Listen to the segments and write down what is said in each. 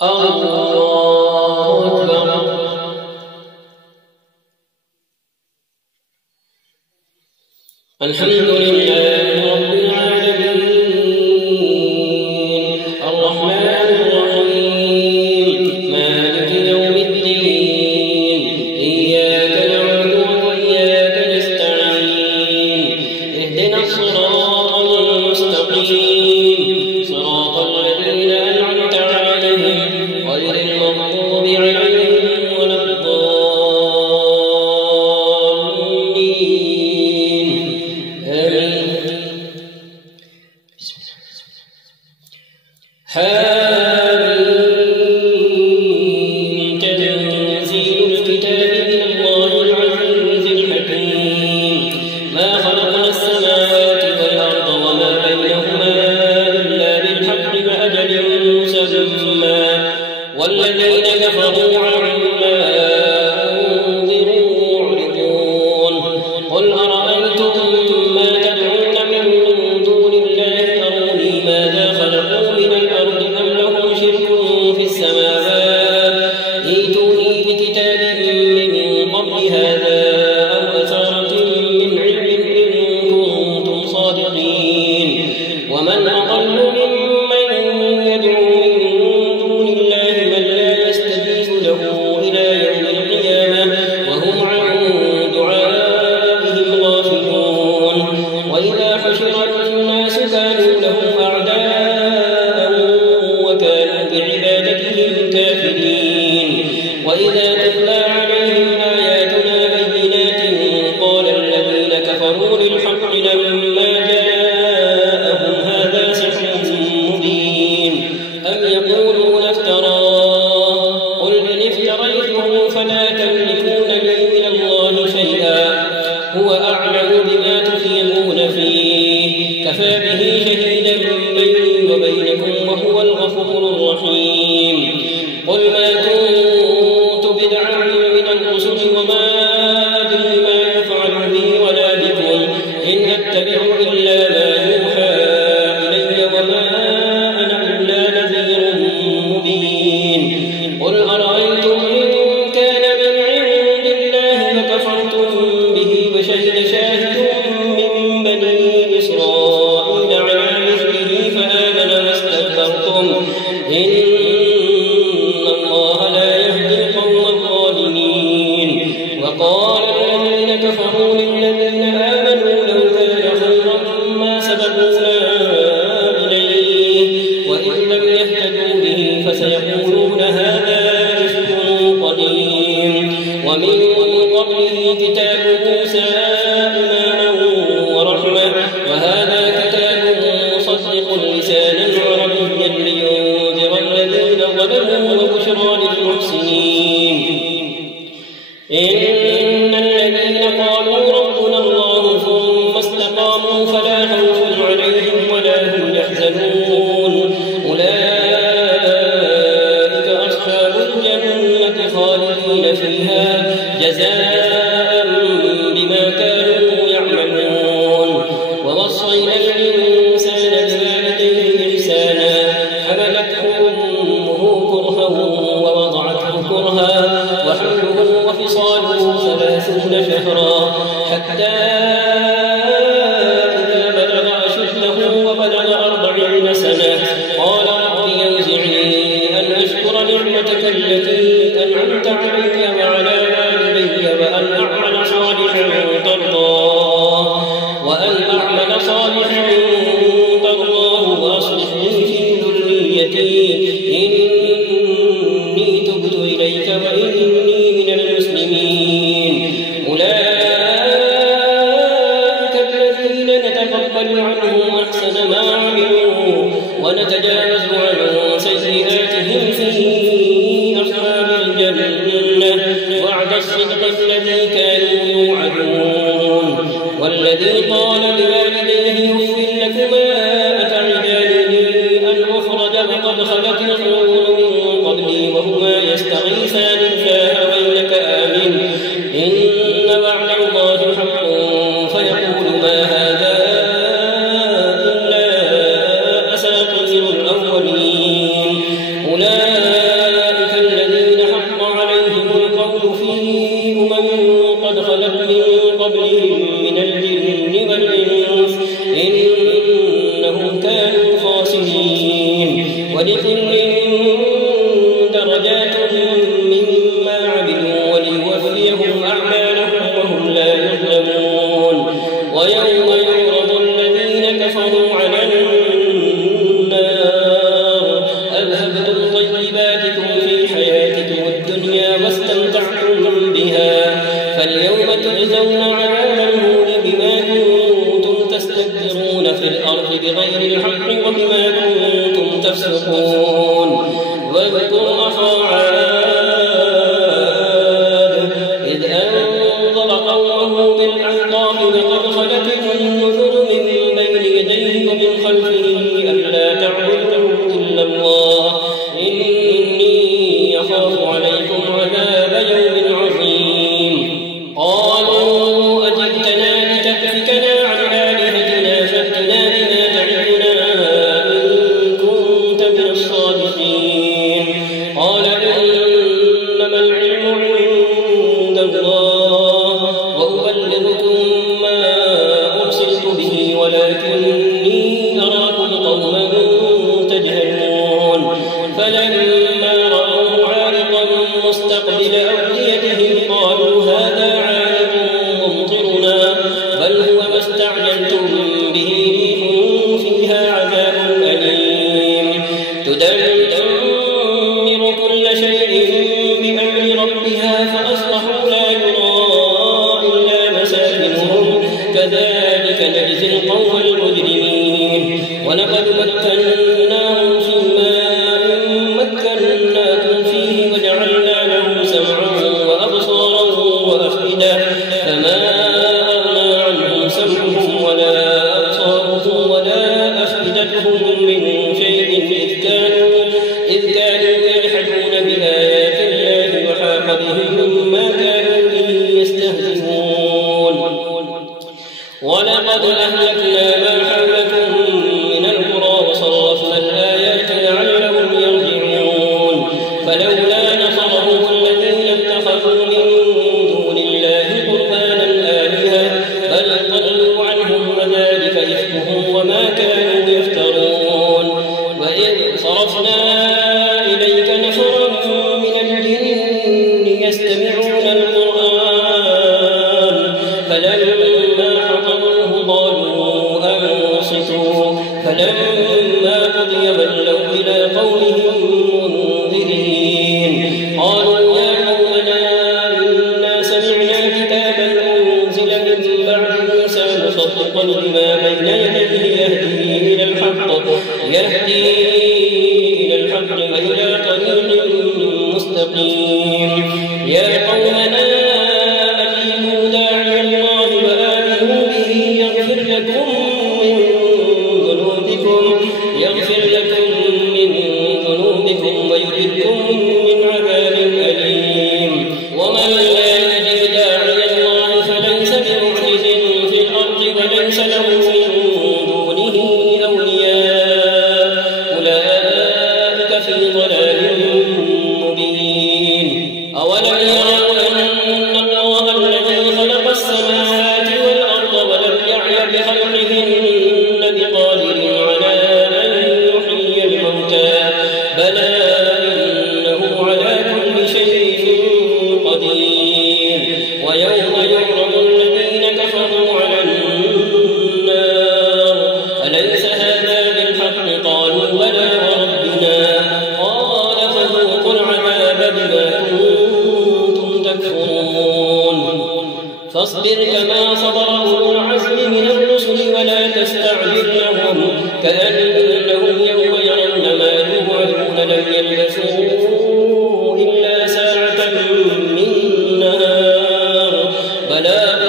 الله أكبر. الحمد لله رب العالمين الرحمن الرحيم مالك يوم الدين إياك نعبد وإياك نستعين اهدنا الصراط المستقيم صراط الذين أنعمت عليهم غير المغضوب عليهم ولا الضالين آمين. حامين تنزيل الكتاب من الله العزيز الحكيم ما خلقنا السماوات والأرض وما بينهما إلا بالحق وأجل مسمى والذين كفروا عما أنذروا معرضون. قل أرأيتم ما تدعون من دون الله أروني ماذا خلقوا من الأرض أم لهم شرك في السماوات ائتوني بكتاب من قبل هذا أو أثارة من علم إن كنتم صادقين. ومن أضل ممن يدعو من دون الله من لا يستجيب له إلى يوم القيامة وهم عن دعائهم غافلون. وإذا حشر الناس كانوا لهم أعداء وكانوا بعبادتهم كافرين. وإذا تتلى عليهم آياتنا بينات قال الذين كفروا للحق لما جاءهم هذا سحر مبين أم يقولون افتراه قل إن افتريته فلا تملكون لي من الله شيئا هو أعلم بما تفيضون فيه كفى به شهيدا بيني وبينكم وهو الغفور الرحيم. قل ما كنت بدعا من الرسل وما أدري ما يفعل بي ولا بكم إن أتبع إلا ما يوحى إلي وما أنا إلا نذير مبين. قل أرأيتم إن كان من عند الله فكفرتم به وشهد شاهد من بني إسرائيل على مثله فآمن واستكبرتم إن الله لا يهدي القوم الظالمين. وقال الذين كفروا للذين آمنوا لو كان خيرا ما سبقونا إليه وإن لم يهتدوا به فسيقولون هذا إفك قديم. ومن قبله كتاب موسى إماما ورحمة وهذا كتاب مصدق لسانا عربيا لينذر الذين ظلموا وبشرى للمحسنين. إن الذين قالوا ربنا الله ثم استقاموا فلا خوف عليهم ولا هم يحزنون أولئك أصحاب الجنة خالدين فيها جزاء بما كانوا يعملون. ووصينا الإنسان بوالديه إحسانا حملته أمه كرها ووضعته كرها وحمله وفصاله 30 شهرا حتى إذا بلغ أشده وبلغ 40 سنة قال رب أوزعني أن أشكر نعمتك التي أنعمت علي وعلى والدي وأن أعمل صالحا ترضاه وأصلح لي في ذريتي إني تبت إليك وإني من المسلمين. أولئك الذين نتقبل عنهم أحسن ما عملوا ونتجاوز عن سيئاتهم في أصحاب الجنة وعد الصدق الذي كانوا يوعدون. والذي قال لوالديه اف لكما أتعدانني أن أخرج وقد خلت القرون من قبلي وهما يستغيثان الله ويلك آمن إن وعد الله حق فيقول ما هذا إلا أساطير الأولين. أولئك أولئك الذين حق عليهم القول في قد خلت من قبلهم من الجن والإنس إنهم كانوا خاسرين ولكل درجات مما عملوا وليوفيهم أعمالهم وهم لا يظلمون ويوم يعرض الذين كفروا على النار أذهبتم طيباتكم في حياتكم الدنيا واستمتعتم بها فاليوم تجزون عذاب الهون بما كنتم تستكبرون في الأرض بغير الحق وبما كنتم تفسقون واذكر أخا عاد إذ أنذر قومه بالأحقاف وقد خلت النذر من بين يديه ومن خلفه ألا تعبدوا إلا الله إني أخاف عليكم عذاب يوم عظيم قالوا أجئتنا لتأفكنا عن آلهتنا فأتنا بما تعدنا إن كنت من الصادقين قال إنما العلم عند الله وأبلغكم ما أرسلت به ولكني أراكم قوما تجهلون فلما رأوا عارضا مستقبل أوديتهم قالوا هذا عارض ممطرنا بل هو ما استعجلتم به ريح فيها عذاب أليم تدمر كل شيء بأمر ربها فأصبحوا لا يرى إلا مساكنهم كذلك نجزي القوم المجرمين ولقد مكناهم في ماء مكناكم فيه وجعلنا لهم سمعا وأبصارا وأفئدة فما أغنى عنهم سمعهم ولا أبصارهم ولا أفئدتهم من شيء إذ كانوا يجحدون بآيات الله وحاق بهم ما كانوا به يستهزئون ولقد أهلكنا ما حولكم من القرى وصرفنا الآيات لعلهم يرجعون فلولا نصرهم الذين اتخذوا من دون الله قربانا آلهة بل ضلوا عنهم وذلك إفكهم وما كانوا يفترون وإذ صرفنا إليك نفرا من الجن يستمعون القرآن فلما حضروه قالوا أنصتوا فلما قضي ولوا إلى قومهم منذرين قالوا يا قومنا إنا سمعنا كتابا أنزل من بعد موسى مصدقا لما بين يديه يهدي إلى الحق وإلى طريق مستقيم يا قومنا أجيبوا داعي الله وآمنوا به يغفر لكم من ذنوبكم ويجركم من عذاب أليم ومن لا يجب داعي الله فليس بمعجز في الأرض وليس له من دونه أولياء أولئك في ضلال مبين أولم يروا أن الله الذي خلق السماوات والأرض ولم يعي بخلقهن بقادر على أن يحيي الموتى بلى إنه على كل شيء قدير ويوم يعرض الذين كفروا على النار أليس هذا بالحق قالوا بلى وربنا قال فذوقوا العذاب بما كنتم تكفرون فاصبر كما صبر أولو العزم من الرسل ولا تستعجل لهم كأنهم يوم يرون ما يوعدون لم يلبثوا إلا ساعة من نهار بلاغ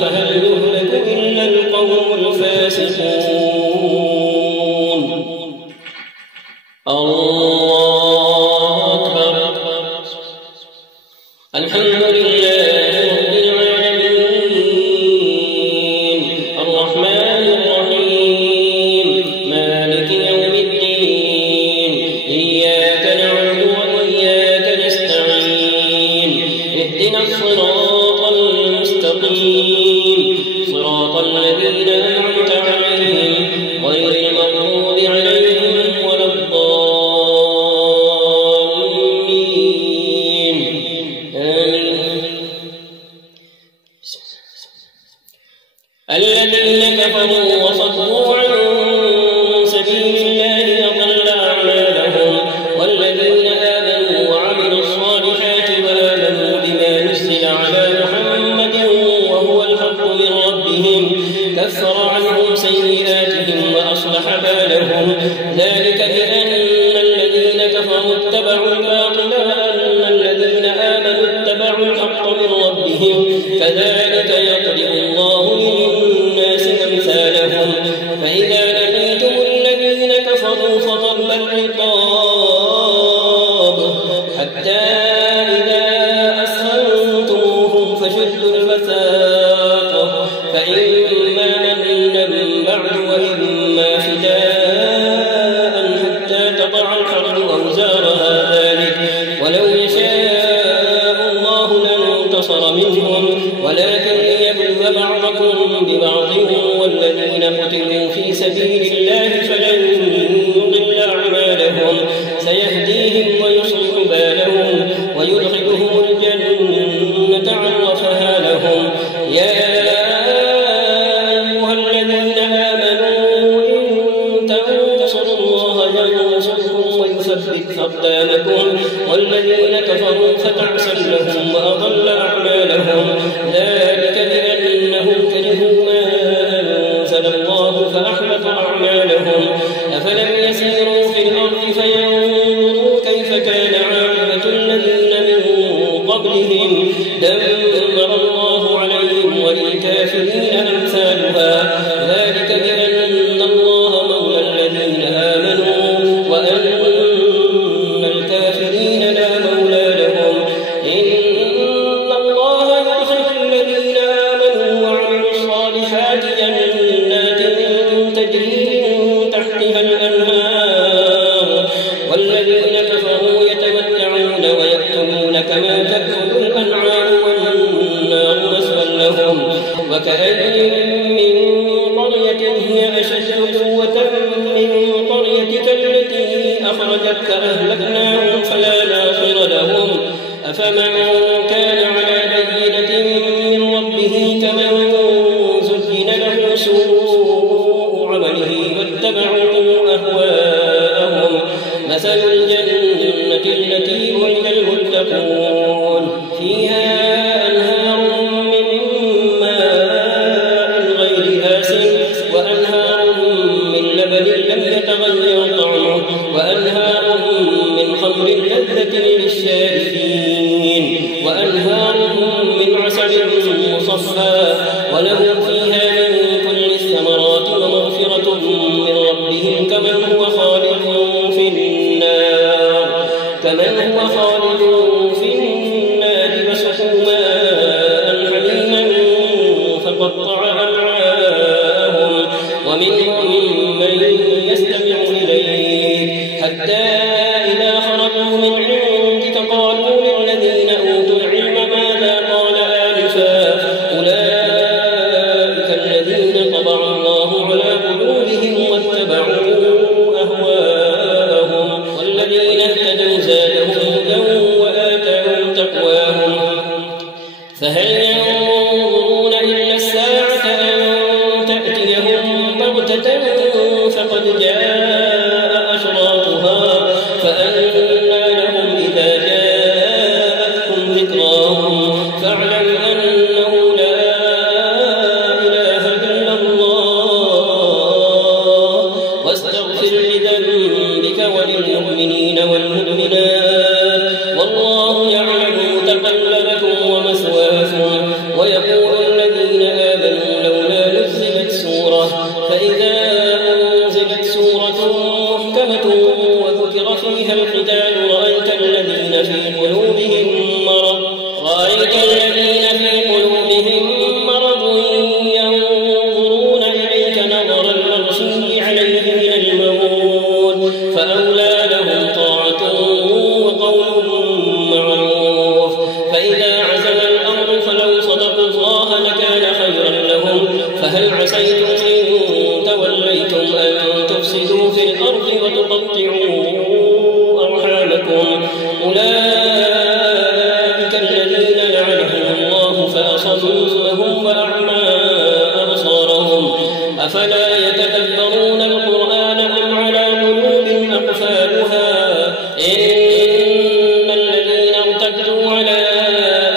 فهل يهلك إلا القوم الفاسقون الله أكبر الحمد لله رب العالمين الرحمن الرحيم مالك يوم الدين إياك اهدنا الصراط المستقيم صراط الذين أنعمت عليهم غير المغضوب عليهم ولا الضالين آمين. الذين كفروا وصدوا عن سبيل الله أضل أعمالهم والذين آمنوا وعملوا الصالحات وآمنوا بما نزل على محمد وهو الحق من ربهم كفر عنهم سيئاتهم وأصلح بالهم ذلك بأن الذين كفروا اتبعوا الباطل وأن الذين آمنوا اتبعوا الحق من ربهم كذلك يضرب الله للناس أمثالهم فإذا لقيتم الذين كفروا فضرب الرقاب حتى إذا أثخنتموهم فشدوا الوثاق فإما منا بعد وإما فداء حتى تضع الحرب أوزارها ذلك ولو يشاء الله لانتصر منهم ولكن ليبلو بعضكم ببعض والذين قتلوا في سبيل الله فلن يضل أعمالهم سيهديهم ويصلح بالهم ويدخلهم الجنة عرفها لهم يا أيها الذين آمنوا إن تنصروا الله ينصركم ويثبت أقدامكم والذين كفروا فتعسا لهم وأضل أعمالهم ذلك بأنهم كرهوا ما أنزل الله فأحبط أعمالهم أفلم يسيروا في الأرض فينظروا كيف كان عاقبة الذين من قبلهم دمر الله عليهم وللكافرين أمثالها ذلك بأن الله مولى الذين آمنوا وأن الكافرين لا مولى لهم إن الله يدخل الذين آمنوا وعملوا الصالحات جنات تجري من تحتها الأنهار والذين كفروا يتمتعون ويأكلون كما تأكل الأنعام والنار مثوى لهم وكأين من قرية هي أشد قوة من قريتك التي أخرجتك أهلكناهم فلا ناصر لهم أفمن كان على بينة من ربه كمن زين له سوء عمله واتبعوا أهواءهم مثل الجنة التي وعد المتقون فيها أنهار من ماء غير آسن وأنهار من لبن لم يتغير طعمه وأنهار من خمر لذة للشاربين وأنهار من عسل مصفى ولهم فيها من كل الثمرات ومغفرة من ربهم كمن هو خالد في النار وسقوا ماء حميما فقطع أمعاءهم ومنهم من يستمع إليه حتى إذا خرجوا من عندك قالوا للذين أوتوا العلم ماذا قال آنفا أولئك الذين طبع الله على قلوبهم واتبعوا أهواءهم والذين اهتدوا زادهم هدى وآتاهم تقواهم فهل ينظرون إلا الساعة أن تأتيهم بغتة فقد جاء أشراطها فأنى لهم إذا جاءتهم ذكراهم فاعلم أنه لا إله إلا الله واستغفر لذنبك وللمؤمنين والمؤمنات والله يعلم متقلبكم ومثواكم ويقول الذين آمنوا لولا نزلت سورة فإذا أنزلت سورة محكمة وذكر فيها القتال رأيت الذين في قلوبهم مرض ينظرون إليك نظر المغشي عليه من الموت فأولى لهم طاعة وقول معروف فإذا عزم أولئك الذين لعنهم الله فأصمهم وأعمى أبصارهم أفلا يتدبرون القرآن أم على قلوب أقفالها إن الذين ارتدوا على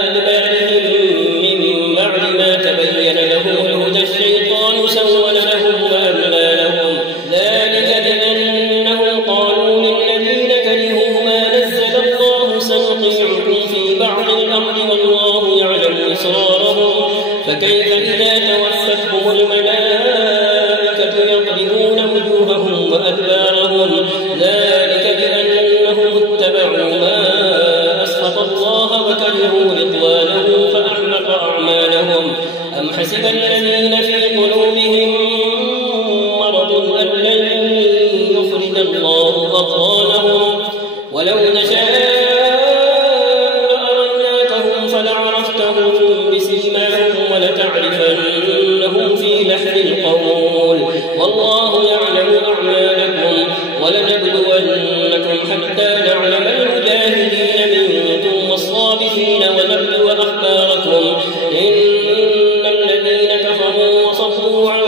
أدبارهم من بعد ما تبين لهم الهدى الشيطان سول لهم وأملى لهم ذلك بأنهم قالوا للذين كرهوا ما نزل الله سنطيعكم في بعض الأمر والله يعلم إسرارهم فكيف إذا توفتهم الملائكة يضربون وجوههم وأدبارهم ذلك بأنهم اتبعوا ما أسخط الله وكرهوا رضوانه فأحبط أعمالهم أم حسب الذين في قلوبهم مرض أن لن يخرج الله أضغانهم ولو نشاء لأريناكهم فلعرفتهم بسيماهم ولتعرفنهم في لحن القول والله يعلم أعمالكم ولنبلونكم حتى نعلم المجاهدين منكم والصابرين ونبلو أخباركم إن الذين كفروا وصدوا عن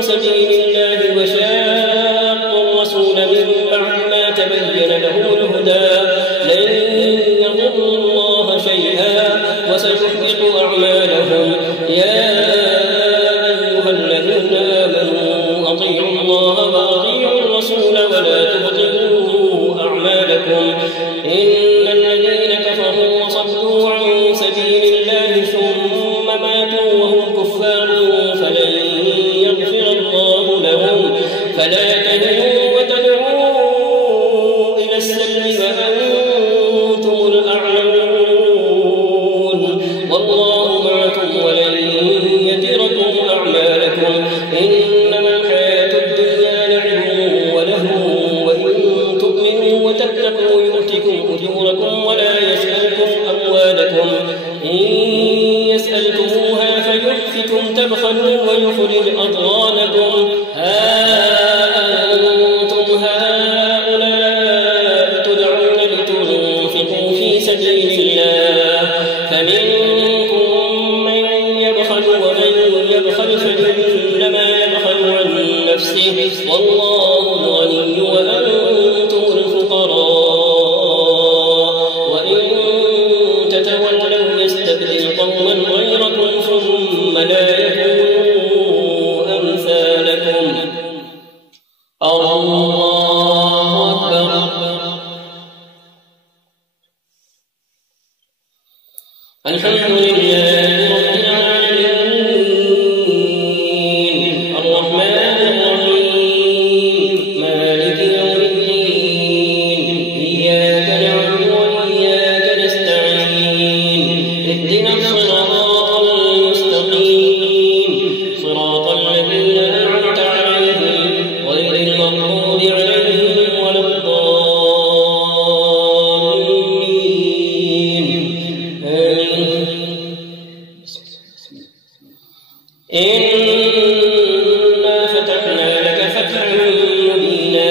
سبيل الله وشاقوا الرسول من بعد ما تبين لهم الهدى لن يضروا الله شيئا وسيحبط أعمالهم يا أيها الذين آمنوا أطيعوا الله وأطيعوا الرسول ولا تبطلوا أعمالكم إن الذين كفروا وصدوا عن سبيل الله ثم ماتوا وهم كفار فلن يغفر الله لهم فلا تهنوا وتدعوا إلى السلم وأنتم الأعلون والله معكم ولن يتركم أعمالكم إنما الحياة الدنيا لعب ولهو وإن تؤمنوا وتتقوا يؤتكم أجوركم ولا يسألكم أموالكم إن يسألكموها فيحفكم تبخلوا ويخرج أضغانكم ها أنتم هؤلاء تدعون لتنفقوا في سبيل الله فمنكم من يبخل ومن يبخل فإنما يبخل عن نفسه والله الغني وأنتم الفقراء وإن تتولوا يستبدل قوما غيركم ثم لا يكونوا أمثالكم الله أكبر الحمد لله رب العالمين الرحمن الرحيم مالك يوم الدين إياك نعبد وإياك نستعين اهدنا الصراط المستقيم صراط الذين أنعمت عليهم غير المغضوب عليهم ولا الضالين آمين إنا فتحنا لك فتحا مبينا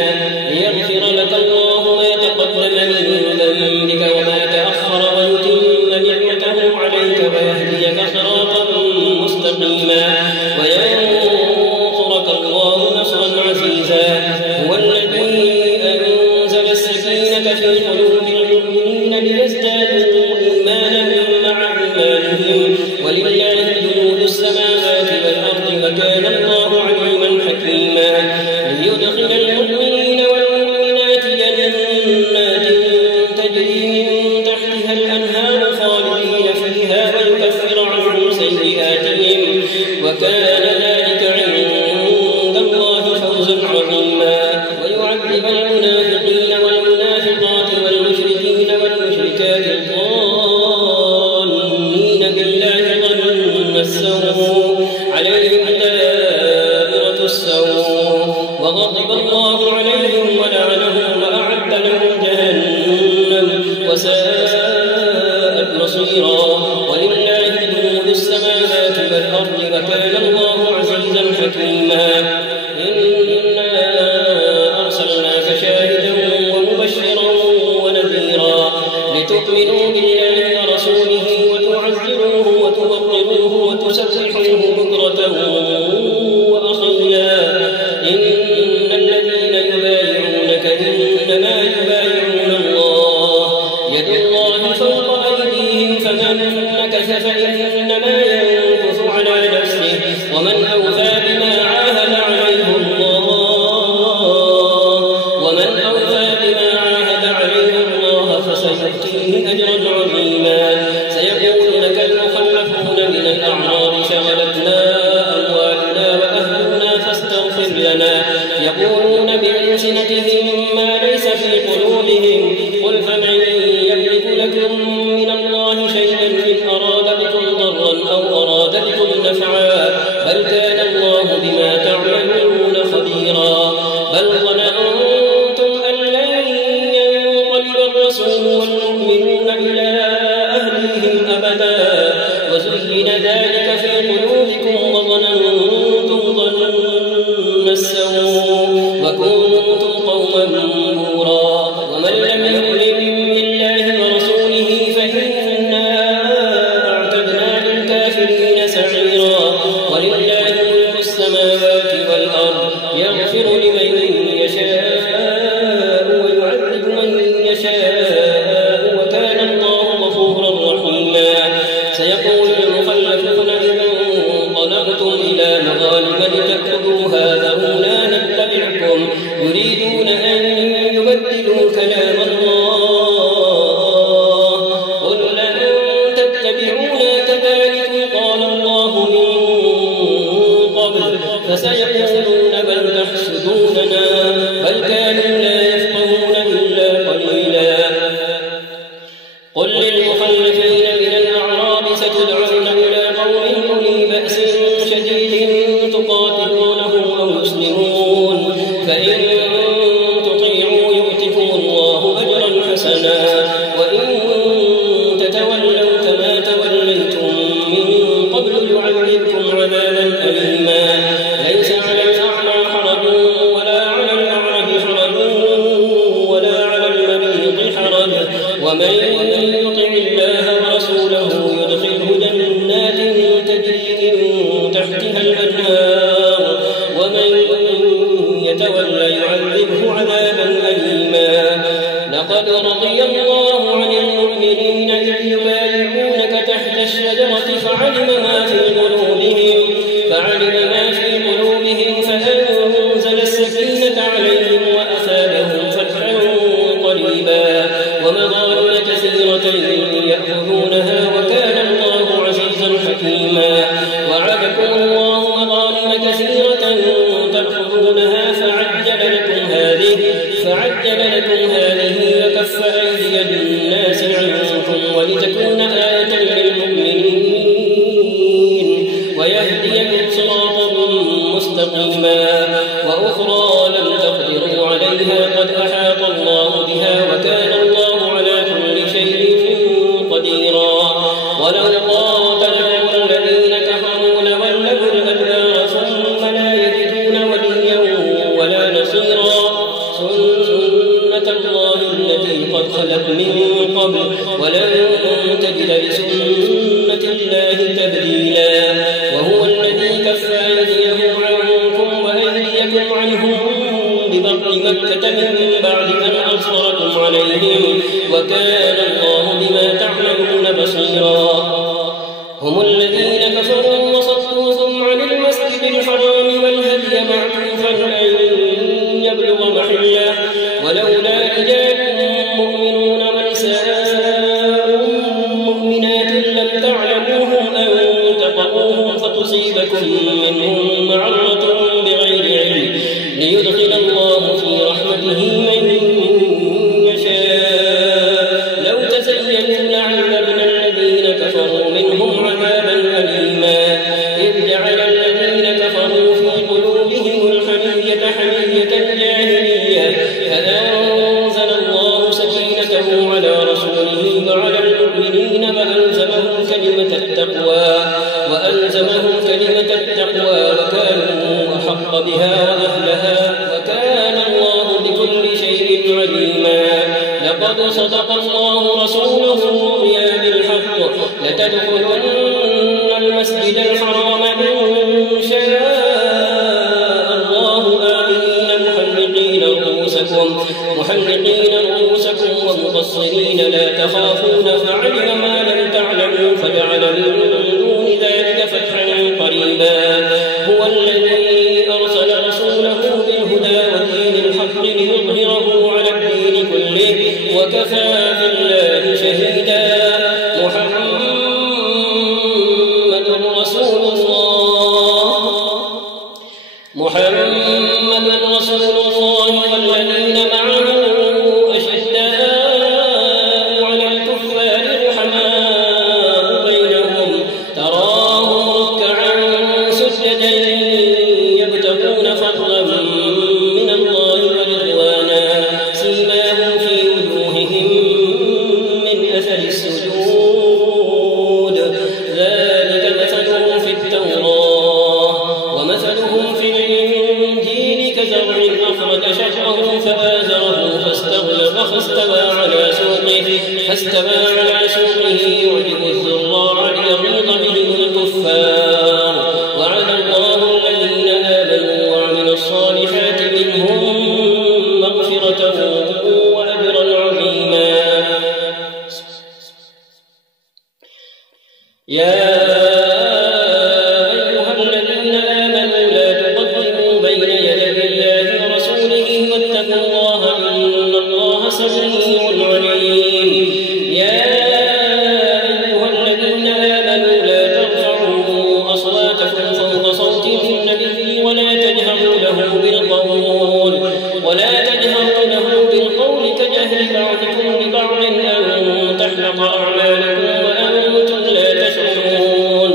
ليغفر لك الله ما تقدم من ذنبك وما تأخر ويتم نعمته عليك ويهديك صراطا مستقيما وينصرك الله نصرا عزيزا هو الذي أنزل السكينة في قلوب المؤمنين ليزدادوا إيمانا مع إيمانهم ولله جنود السماوات والأرض وكان الله عليما حكيما ليدخل المؤمنين والمؤمنات جنات تجري من تحتها الأنهار خالدين فيها ويكفر عنهم سيئاتهم وكان ذلك عند الله فوزا عظيما ويعذب المنافقين والمنافقات والمشركين والمشركات الظانين بالله ظن السوء عليهم دائرة السوء وغضب الله عليهم ولعنهم وأعد لهم جهنم وساءت مصيرا ولله جنود السماوات والأرض وكان الله عزيزا حكيما إنا إن الذين يبايعونك إنما يبايعون الله يد الله فوق أيديهم فمن نكث فإنما ينكث على نفسه ومن أوفى بما عاهد عليه الله فسيؤتيه أجرا عظيما. سيقول لك المخلفون من الأعراب شغلتنا أموالنا وأهلنا فاستغفر لنا يقولون بألسنتهم ما ليس في قلوبهم قل فمن يملك لكم من الله شيئا إن أراد بكم ضرا أو أراد بكم نفعا بل كان الله بما تعملون خبيرا. بل ظننتم أن لن ينقلب الرسول والمؤمنون إلى أهلهم أبدا وزين ذلك في قلوبكم وظننتم ظن السوء وكنتم قوما بورا. ومن لم يؤمن بالله ورسوله فإنا أعتدنا للكافرين سعيرا. ولله ملك السماوات والأرض يغفر لمن يشاء ويعذب من يشاء وكان الله غفورا رحيما. سيقول المخلفون إذا انطلقتم إلى مغانم لتأخذوها ذرونا نتبعكم يريدون أن يبدلوا كلام الله قل لن تتبعونا كذلكم قال الله من قبل فسيقولون بل تحسدوننا بل كانوا لا يفقهون إلا قليلا. قل للمخلفين من الأعراب ستدعون إلى قوم أولي بأس شديد تقاتلونهم أو يسلمون فإن تطيعوا يؤتكم الله أجرا حسنا وإن تتولوا كما توليتم من قبل يعذبكم عذابا أليما. ليس على الأعمى حرج ولا على الأعرج حرج ولا على المريض حرج ومن يطع الله ورسوله يدخله جنات تجري من تحتها الأنهار ومن يتولى يعذبه عذابا أليما. لقد رضي الله عن المؤمنين إذ يبايعونك تحت الشجرة فعلم ما في قلوبهم فأنزل السكينة عليهم وأثابهم فتحا قريبا ومغانم كثيرة يأخذونها وكان الله عزيزا حكيما. وعدكم الله مغانم كثيرة تأخذونها فعجل لكم هذه وكف أيدي الناس عنكم ولتكون آية للمؤمنين ويهديكم صراطا مستقيما. وأخرى لم تقدروا عليها قد أحاط الله بها وكان الله على كل شيء قديرا. ولو قاتلكم الذين كفروا لولوا الأدبار ثم لا يجدون وليا ولا نصيرا. سنة الله التي قد خلت من قبل ولن تجد لسنة الله تبديلا. وهو الذي كف أيديهم عنكم وأيديكم عنهم ببطن مكة من بعد أن أظفركم عليهم وكان الله بما تعملون بصيرا. هم الذين كفروا وصدوكم عن المسجد الحرام والهدي معكوفا أن يبلغ محله ولولا رجال مؤمنون ونساء مؤمنات لم تعلموهم أن تطؤوهم فتصيبكم منهم معرة بغير علم ليدخل الله في رحمته من يشاء. لو تزينوا لعذبنا الذين كفروا منهم عذابا أليما. إذ جعل الذين كفروا في قلوبهم الحمية حمية الجاهلية فأنزل الله سكينته على رسوله وعلى المؤمنين وألزمهم كلمة التقوى وكانوا أحق بها وأهلها وكان الله بكل شيء عليما. لقد صدق الله رسوله الرؤيا بالحق لتدخلن المسجد الحرام إن شاء الله آمنين محلقين رؤوسكم ومقصرين لا تخافون فعلم ما لم تعلموا فجعل من دون ذلك فتحا قريبا هو الذي أرسل رسوله بالهدى ودين الحق ليظهره على الدين كله وكفى بالله شهيدا محمد رسول الله والذين معه أشداء على الكفار رحماء بينهم تراهم ركعا سجدا يبتغون فضلا من الله ورضوانا سيماهم في وجوههم من أثر السجود ذلك مثلهم في التوراة ومثلهم في الإنجيل كزرع أخرج شطأه فآزره فاستغلظ فاستوى على سوقه يعجب الزراع ليغيظ بهم الكفار وعد الله الذين آمنوا وعملوا الصالحات منهم مغفرة وأجرا عظيما يا أيها الذين آمنوا لا تقدموا بين يدي الله ورسوله واتقوا الله إن الله سميع عليم يا أيها الذين آمنوا لا ترفعوا أصواتكم فوق صوت النبي ولا تجهروا له بالقول كجهر بعضكم لبعض أن تحبط أعمالكم وأنتم لا تشعرون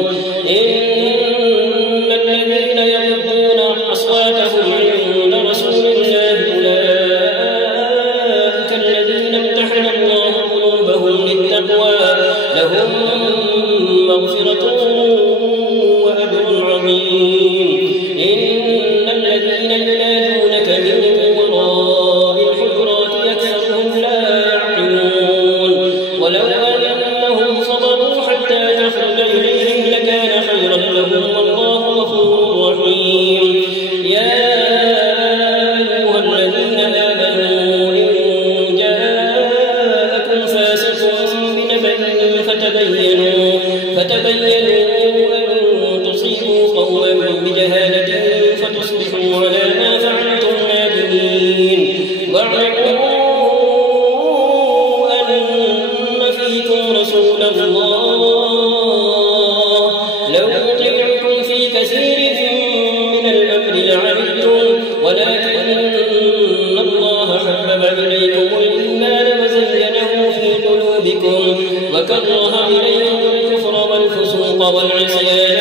إن الذين يغضون أصواتهم عند رسول الله أولئك الذين امتحن الله قلوبهم للتقوى لهم مغفرة وأجر عظيم إن الذين ينادونك من وراء الحجرات أكثرهم لا يعقلون ولو أنهم صبروا حتى تخرج إليهم لكان خيرا لهم والله غفور رحيم يا أيها الذين آمنوا إن جاءكم فاسق بنبأ فتبينوا أن تصيبوا قوما بجهالة فتصبحوا على ما فعلتم نادمين واعلموا أن فيكم رسول الله لو يطيعكم في كثير من الأمر لعنتم ولكن الله حبب إليكم الإيمان وزينه في قلوبكم وكره إليكم الكفر والفسوق والعصيان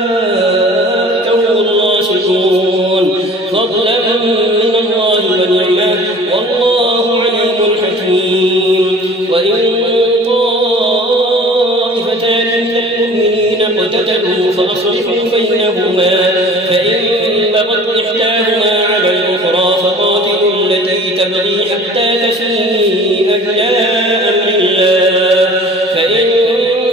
أولئك هم الراشدون فضلا من الله ونعمه والله عليم حكيم وإن طائفتان من المؤمنين اقتتلوا فأصلحوا بينهما فإن بغت إحداهما على الأخرى فقاتلوا التي تبغي حتى تفيء إلى أمر الله فإن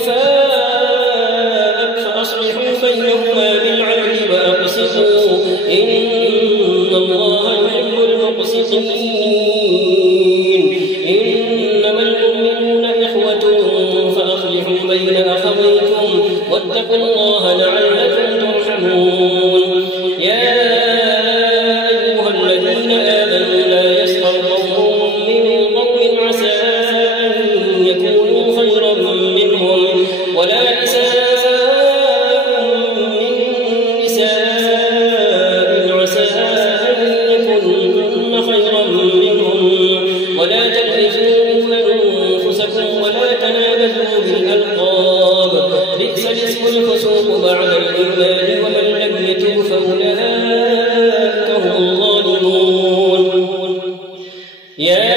فاءت فأصلحوا بينهما بالعدل وأقسطوا إن الله يحب المقسطين إنما المؤمنون إخوة فأصلحوا بين أخويكم واتقوا الله لعلكم ترحمون يا أيها الذين آمنوا لا يسخر قوم من قوم عسى أن يكونوا خيرا منهم ولا نساء من نساء عسى أن يكن خيرا منهم ولا تلمزوا أنفسكم ولا تنابزوا بالألقاب بئس الاسم الفسوق بعد الإيمان ومن لم يتب فأولئك هم الظالمون يا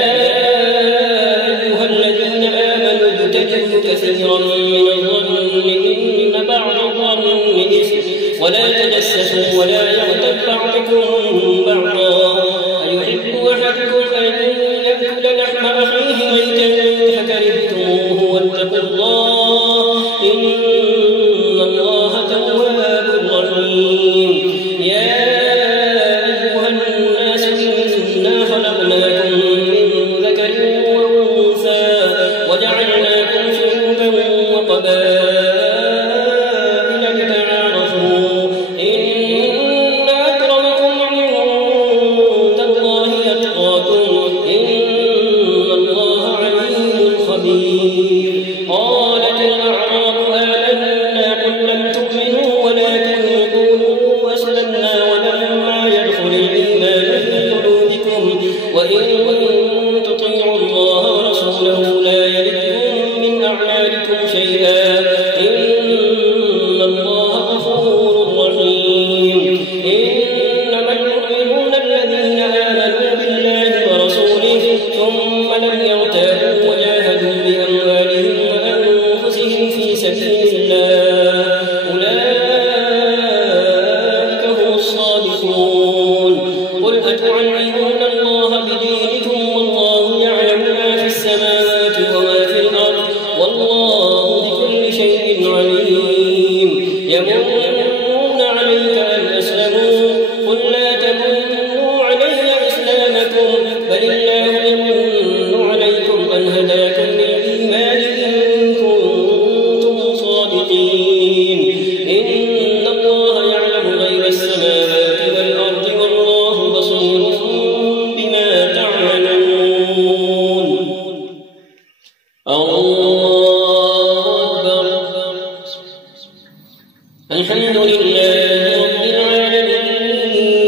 أيها الذين آمنوا اجتنبوا كثيرا من الظن إن بعض الظن إثم ولا تجسسوا ولا يغتب بعضكم بعضا أيحب أحدكم أن يأكل لحم أخيه ميتا فكرهتموه واتقوا الله إن الله تواب رحيم يا وإن تطيعوا الله ورسوله لا يلدكم من أعمالكم شيئا إن الله غفور رحيم إنما المؤمنون الذين آمنوا بالله ورسوله ثم لم يرتابوا وجاهدوا بأموالهم وأنفسهم في سبيل الله أولئك هم الصادقون قل أتعلمون الله بدينكم والله يعلم ما في السماوات وما في الأرض والله بكل شيء عليم يمنون عليك أن أسلموا قل لا تمنوا علي إسلامكم بل الله يمن عليكم أن هداكم للإيمان إن كنتم صادقين إن الله يعلم غيب السماوات والأرض والله بصير بما تعملون الله أكبر الحمد لله رب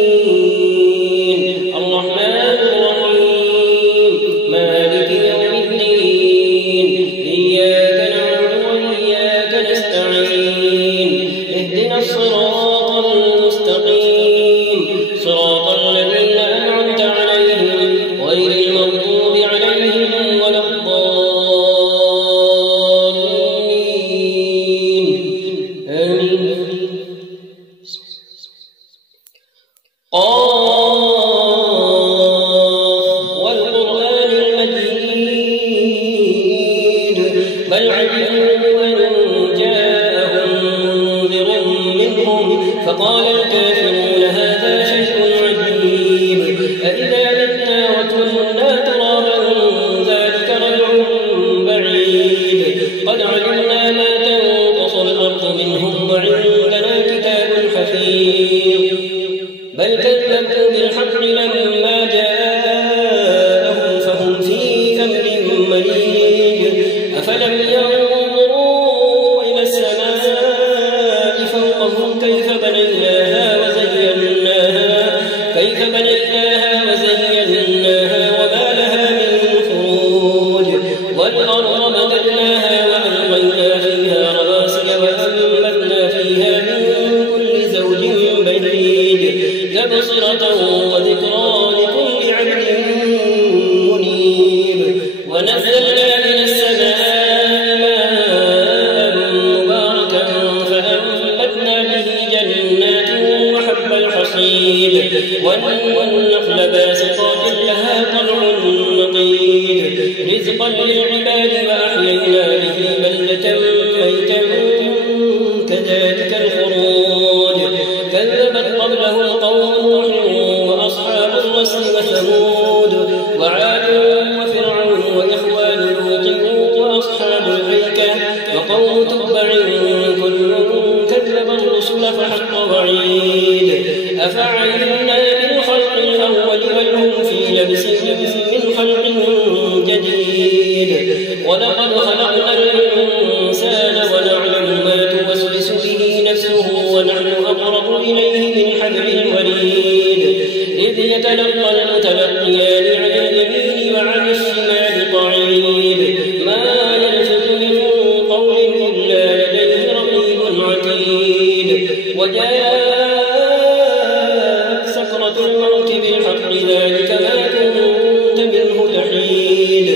العالمين الرحمن الرحيم مالك يوم الدين إياك نعبد وإياك نستعين اهدنا الصراط المستقيم صراط الذين أنعمت عليهم غير المغضوب عليهم ولا الضالين آمين والقرآن المجيد بل عجبوا أن جاءهم منذر منهم فقال الكافرون هذا شيء عجيب أإذا متنا وكنا ترابا ذلك رجع بعيد قد علمنا ما تنقص الأرض منهم وعندنا كتاب حفيظ بل كذبوا بالحق لما جاءهم فهم في أمر مريج أفلم ينظروا إلى السماء فوقهم كيف بنيناها وزيناها وما لها من فروج والأرض مددناها وألقينا فيها رواسي وأنبتنا فيها من كل زوج بهيج تبصرة وذكرى لكل عبد منيب ونزلنا من السماء ماء مباركا فأنبتنا به جنات وحب الحصيد والنخل باسقات لها طلع نضيد رزقا للعباد وأحيينا به بلدة ميتا كذلك الخروج كذبت قبلهم قوم نوح وأصحاب الرس وثمود وعاد وفرعون وإخوان لوط وأصحاب الأيكة وقوم تبع كل كذب الرسل فحق وعيد أفعينا بالخلق الأول بل هم في لبس من خلق جديد ولقد خلقنا الإنسان ونعلم ما توسوس به نفسه ونحن أقرب إليه من حبل الوريد إذ يتلقى المتلقيان عن اليمين وعن الشمال قعيد ما يلفظ من قول إلا لديه رقيب عتيد وجاءت سكرة الموت بالحق ذلك ما كنت منه تحيد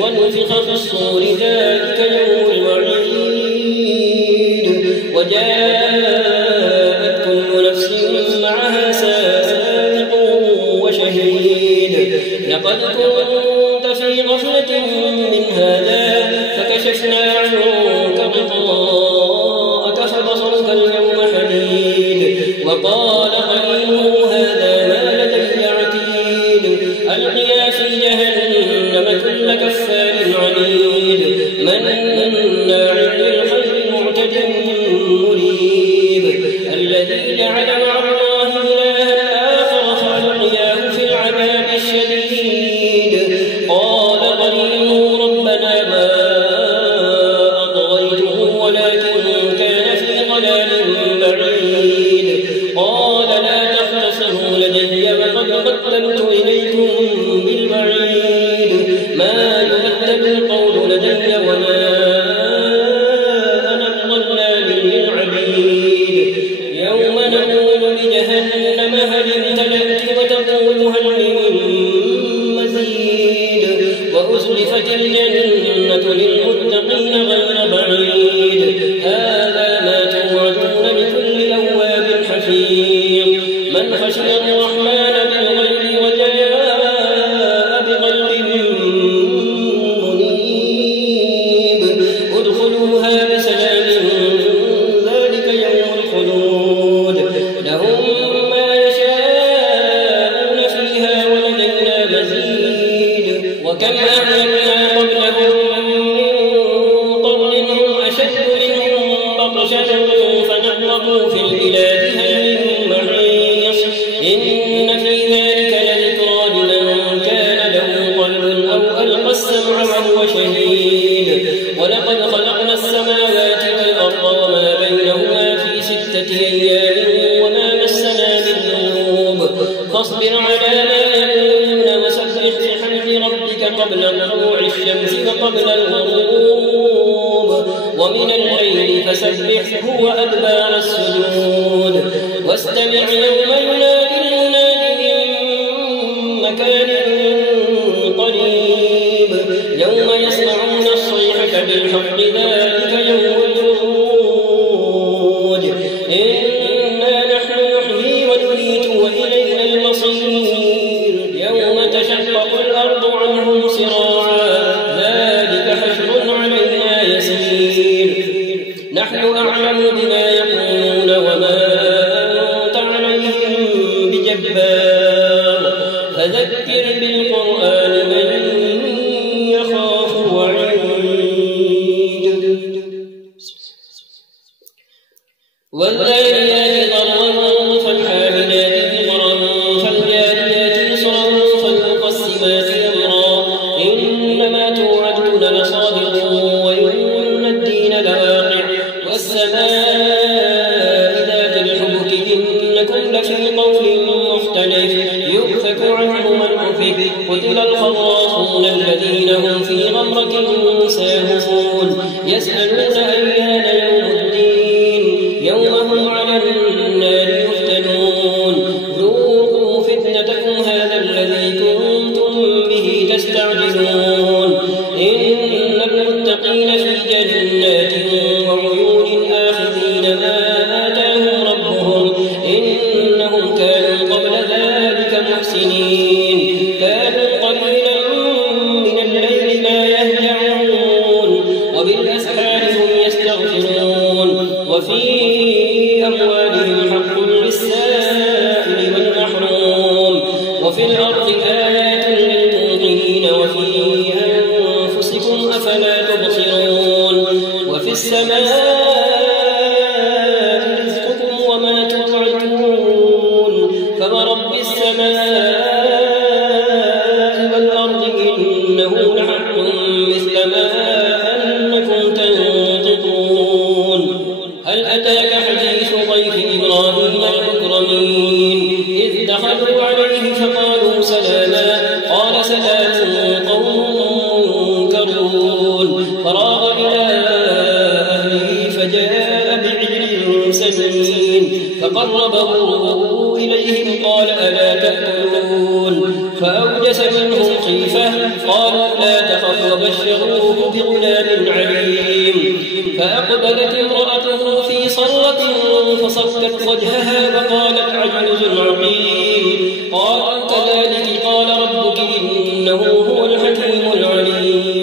ونفخ في الصور ذلك يوم الوعيد وجاءت كل نفس معها سائق وشهيد لقد كنت في غفلة من هذا فكشفنا عنك غطاءك فبصرك اليوم حديد وقال قرينه هذا ما لدي عتيد ألقيا في جهنم كل كفار عنيد مناع للخير معتد مريب الذي جعل مع الله إلها آخر فألقياه في العذاب الشديد قال قرينه ربنا ما أطغيته ولكن كان في ضلال بعيد قال لا تختصروا لدي وقد قدمت إليكم فقولوا هل من مزيد وأزلفت الجنة للمتقين غير بعيد هذا ما توعدون لكل أواب حفيظ من خشي الرحمن بالغيب وجاء بقلب منيب ادخلوها بسلام ذلك يوم الخلود لهم ما يشاءون فيها ولدينا مزيد وكم أهلكنا قبلهم من قرن هم أشد منهم بطشا فنقبوا في البلاد هل من محيص إن في ذلك لذكرى لمن كان له قلب أو ألقى السمع وهو شهيد ولقد خلقنا السماوات والأرض وما بينهما في 6 أيام وما مسنا من لغوب فاصبر على ما يقولون وسبح بحمد ربك قبل طلوع الشمس وقبل الغروب ومن الليل فسبحه وأدبار السجود واستمع يوم ينادي المنادي من مكان قريب يوم يسمعون الصيحة بالحق ذلك يوم الخروج إنا نحن نحيي ونميت وإلينا المصير يوم تشقق الأرض عنهم سراعا ذلك حشر علينا يسير نحن أعلم بما يقولون وما أنت عليهم بجبار فذكر بالقرآن من يخاف وعيد والذاريات ضرا فالحاملات وقرا فالجاريات يسرا فالمقسمات أمرا إنما توعدون لصادق وإن الدين لواقع والسماء ذات الحبك إنكم لفي قول مختلف يؤفك عنه من أفك قتل الخراصون الذين هم في غمرة ساهون يسألون أيان يوم الدين يوم هم على النار يفتنون ذوقوا فتنتكم هذا الذي كنتم به تستعجلون إن المتقين في جنات وعيون آخذين ما آتاهم ربهم إنهم كانوا قبل ذلك محسنين كانوا قليلا من الليل ما يهجعون وبالأسحار هم يستغفرون وفي أموالهم حق للسائل والمحروم وفي الأرض آيات للموقنين وفي أنفسكم أفلا تبصرون وفي السماء رزقكم وما توعدون فورب السماء والأرض إنه لحق مثل ما أنكم تنطقون هل أتاك حديث ضيف إبراهيم المكرمين إذ دخلوا عليه فقالوا سلاما قال سلام قوم منكرون فراغ إلى أهله فجاء بعجل سمين فقربه إليهم قال ألا تأكلون فأوجس منهم خيفة قالوا لا تخف وبشروه بغلام عليم فأقبلت امرأته في صرة فصكت وجهها وقالت عجوز عقيم قالوا كذلك قال ربك إنه هو الحكيم العليم